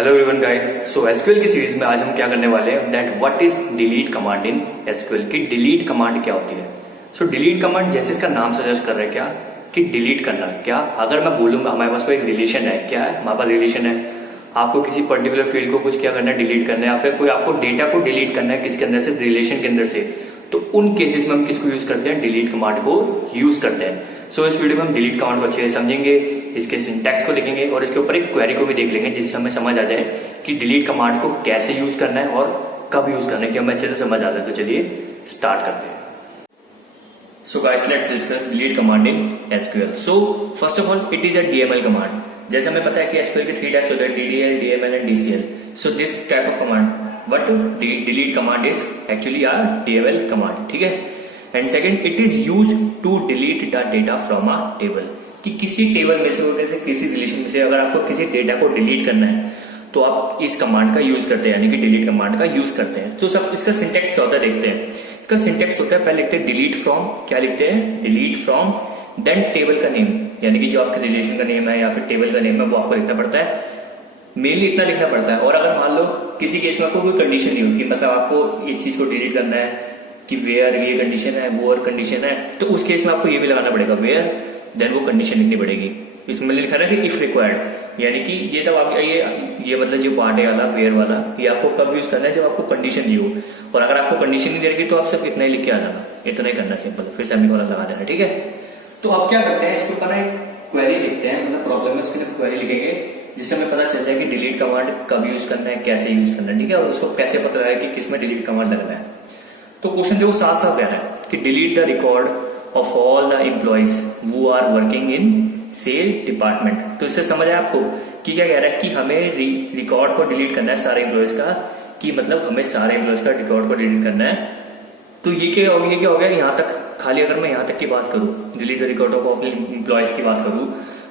Hello everyone guys. So SQL की series में आज हम क्या करने वाले हैं that what is delete command in SQL की डिलीट कमांड क्या होती है। सो डिलीट कमांड जैसे इसका नाम सजेस्ट कर रहा है क्या कि डिलीट करना। क्या अगर मैं बोलूंगा हमारे पास कोई एक रिलेशन है, क्या है हमारे पास रिलेशन है, आपको किसी पर्टिकुलर फील्ड को कुछ क्या करना है, डिलीट करना है, या फिर कोई आपको डेटा को डिलीट करना है किसके अंदर से, रिलेशन के अंदर से, तो उन केसेस में हम किसको यूज करते हैं, डिलीट कमांड को यूज करते हैं। सो इस वीडियो में हम डिलीट कमांड को अच्छे से समझेंगे, इसके सिंटैक्स को लिखेंगे और इसके ऊपर एक क्वेरी को भी देख लेंगे जिससे हमें समझ आ जाए कि डिलीट कमांड को कैसे यूज करना है और कब यूज करना है, कि हमें अच्छे से समझ आ जाए। तो चलिए स्टार्ट करते हैं। So guys let's discuss delete command in SQL. So first of all it is a DML command. जैसे हमें पता है कि एसक्यूएल के 3 टाइप्स होते हैं, DDL, DML and DCL. So this type of command but delete command is actually a DML command, ठीक है। And second it is used to delete the data from a table, कि किसी table में से जैसे किसी रिलेशन में से अगर आपको किसी डेटा को डिलीट करना है तो आप इस कमांड का यूज करते हैं, यानी कि डिलीट कमांड का यूज करते हैं। तो सब इसका सिंटेक्स क्या होता है देखते हैं। इसका सिंटेक्स होता है, पहले लिखते हैं डिलीट फ्रॉम, क्या लिखते हैं, डिलीट फ्रॉम, देन टेबल का नेम, यानी कि जो आपके रिलेशन का नेम है या फिर टेबल का नेम है वो आपको लिखना पड़ता है। मेनली इतना लिखना पड़ता है। और अगर मान लो किसी केस में आपको कोई कंडीशन नहीं होगी, मतलब आपको इस चीज को डिलीट करना है कि वेयर ये कंडीशन है, वो और कंडीशन है, तो उस केस में आपको ये भी लगाना पड़ेगा वेयर, देन वो कंडीशन लिखनी पड़ेगी। इसमें लिखा है कि इफ रिक्वायर्ड, यानी कि ये तब आप ये मतलब जो पार्ट है वाला वेयर वाला, ये आपको कब यूज करना है, जब आपको कंडीशन दी हो। और अगर आपको कंडीशन नहीं दे रही तो आप सिर्फ इतना ही लिख के आ जाना, इतना ही करना सिंपल, फिर सेमीकोलन लगा देना, ठीक है। तो आप क्या करते हैं, इसके ऊपर एक क्वेरी लिखते हैं, मतलब प्रॉब्लम है उसके लिए क्वेरी लिखेंगे जिससे हमें पता चल जाए कि डिलीट कमांड कब यूज करना है, कैसे यूज करना है, ठीक है। और उसको कैसे पता लगा कि किसमें डिलीट कमांड लगना है। तो क्वेश्चन देखो साफ साफ कह रहा है कि delete the record of all the employees who are working in sale department. तो इससे समझ आया आपको कि क्या कह रहा है कि हमें रिकॉर्ड को डिलीट करना है सारे एम्प्लॉइज का, कि मतलब हमें सारे एम्प्लॉइज का रिकॉर्ड को डिलीट करना है। तो ये क्या हो गया यहाँ तक। खाली अगर मैं यहाँ तक की बात करूं, delete the record of all employees की बात करूं,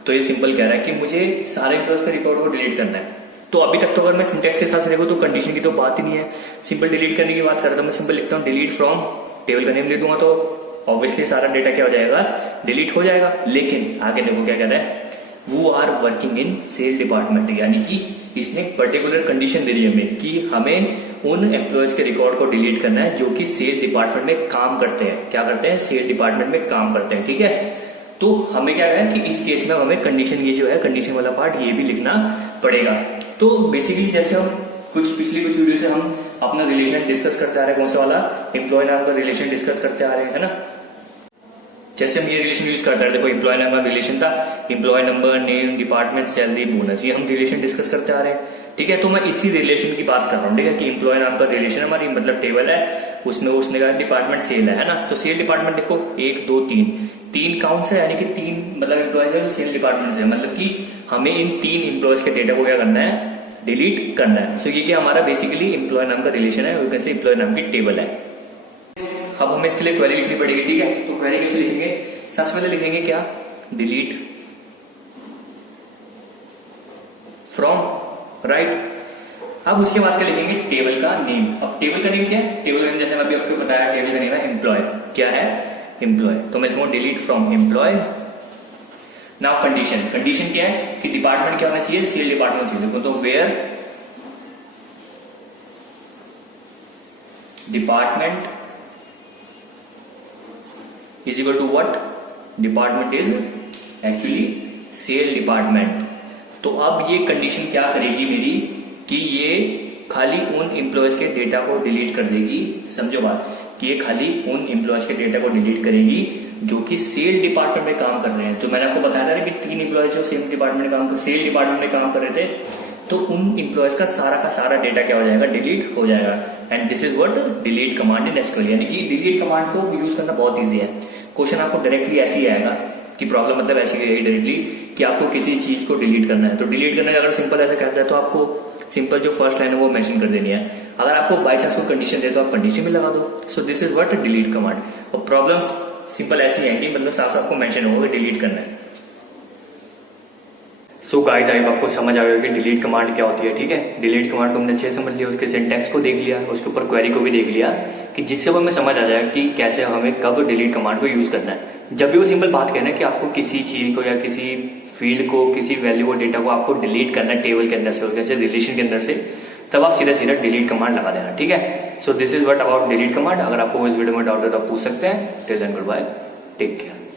तो ये सिंपल कह रहा है कि मुझे सारे एम्प्लॉइज का रिकॉर्ड को डिलीट करना है। तो अभी तक तो अगर मैं सिंटेक्स के हिसाब से देखूं तो कंडीशन की तो बात ही नहीं है, सिंपल डिलीट करने की बात कर रहा था। मैं सिंपल लिखता हूँ डिलीट फ्रॉम, टेबल का नेम ले दूंगा तो ऑब्वियसली सारा डेटा क्या हो जाएगा, डिलीट हो जाएगा। लेकिन आगे देखो क्या कह रहा है, वो are working in sale department, यानी कि इसने पर्टिकुलर कंडीशन दे दी हमें कि हमें उन एम्प्लॉयज के रिकॉर्ड को डिलीट करना है जो कि सेल डिपार्टमेंट में काम करते हैं। क्या करते हैं, सेल डिपार्टमेंट में काम करते हैं, ठीक है। तो हमें क्या है कि इस केस में हमें कंडीशन, ये जो है कंडीशन वाला पार्ट, ये भी लिखना पड़ेगा। तो बेसिकली जैसे हम पिछली कुछ वीडियो से हम अपना रिलेशन डिस्कस करते आ रहे हैं, कौन सा वाला, एम्प्लॉय नाम का रिलेशन डिस्कस करते आ रहे हैं, है ना। जैसे हम ये रिलेशन यूज करते हैं, देखो एम्प्लॉय नाम का रिलेशन था, employee number, name, department, salary, bonus, ये हम रिलेशन डिस्कस करते आ रहे हैं, ठीक है। तो मैं इसी रिलेशन की बात कर रहा हूँ, ठीक है, कि एम्प्लॉय नाम का रिलेशन हमारी मतलब टेबल है, उसमें उसने कहा डिपार्टमेंट सेल है ना। तो सेल डिपार्टमेंट देखो 1 2 3 काउंट्स है, यानी कि 3 मतलब एम्प्लॉयज है जो सेल डिपार्टमेंट से, मतलब कि हमें इन 3 एम्प्लॉयज के डेटा को क्या करना है, डिलीट करना है। सो ये क्या हमारा बेसिकली एम्प्लॉय नाम का रिलेशन है, कैसे एम्प्लॉय नाम की टेबल है। अब हमें इसके लिए क्वेरी लिखनी पड़ेगी, ठीक है। तो क्वेरी कैसे लिखेंगे, सबसे पहले लिखेंगे क्या, डिलीट फ्रॉम, राइट। अब उसके बाद क्या लिखेंगे, टेबल का नेम। अब टेबल का नेम क्या है, टेबल का नेम जैसे मैं अभी आपको बताया, टेबल का नेम है एम्प्लॉय, क्या है, एम्प्लॉय। तो मैं लिखूंगा delete from employ. Now condition, condition क्या है कि डिपार्टमेंट क्या होना चाहिए, सेल डिपार्टमेंट चाहिए। तो where department is equal to what, department is actually sale department. तो अब ये कंडीशन क्या करेगी मेरी, कि ये खाली उन एम्प्लॉयज के डेटा को डिलीट कर देगी। समझो बात, कि ये खाली उन एम्प्लॉयज के डेटा को डिलीट करेगी जो कि सेल डिपार्टमेंट में काम कर रहे हैं। तो मैंने आपको बताया था कि 3 एम्प्लॉयज जो सेल डिपार्टमेंट में काम कर रहे थे, तो उन एम्प्लॉयज का सारा डेटा क्या हो जाएगा, डिलीट हो जाएगा। And this is what delete command in SQL, यानी कि डिलीट कमांड को यूज करना बहुत ईजी है। क्वेश्चन आपको डायरेक्टली ऐसे ही आएगा कि प्रॉब्लम मतलब ऐसी है डायरेक्टली कि आपको किसी चीज को डिलीट करना है। तो डिलीट करना अगर सिंपल ऐसा कहता है तो आपको सिंपल जो फर्स्ट लाइन है वो मेंशन कर देनी है। अगर आपको बाई चांस कोई कंडीशन दे तो आप कंडीशन भी लगा दो। So this is what delete command. और प्रॉब्लम्स सिंपल ऐसी आएंगी, मतलब साफ साफ आपको मेंशन होगा कि डिलीट करना है। सो गाइस आई आपको समझ आ गया कि डिलीट कमांड क्या होती है, ठीक है। डिलीट कमांड को हमने अच्छे से समझ लिया, उसके सिंटैक्स को देख लिया, उसके ऊपर क्वेरी को भी देख लिया, कि जिससे वो हमें समझ आ जाए कि कैसे हमें कब डिलीट कमांड को यूज करना है। जब भी वो सिंपल बात कहना है कि आपको किसी चीज को या किसी फील्ड को, किसी वैल्यू को, डेटा को आपको डिलीट करना है टेबल के अंदर से और कैसे रिलेशन के अंदर से, तब आप सीधा सीधा डिलीट कमांड लगा देना, ठीक है। So this is what about delete command. अगर आपको इस वीडियो में डाउट है तो आप पूछ सकते हैं। Till then goodbye, take care.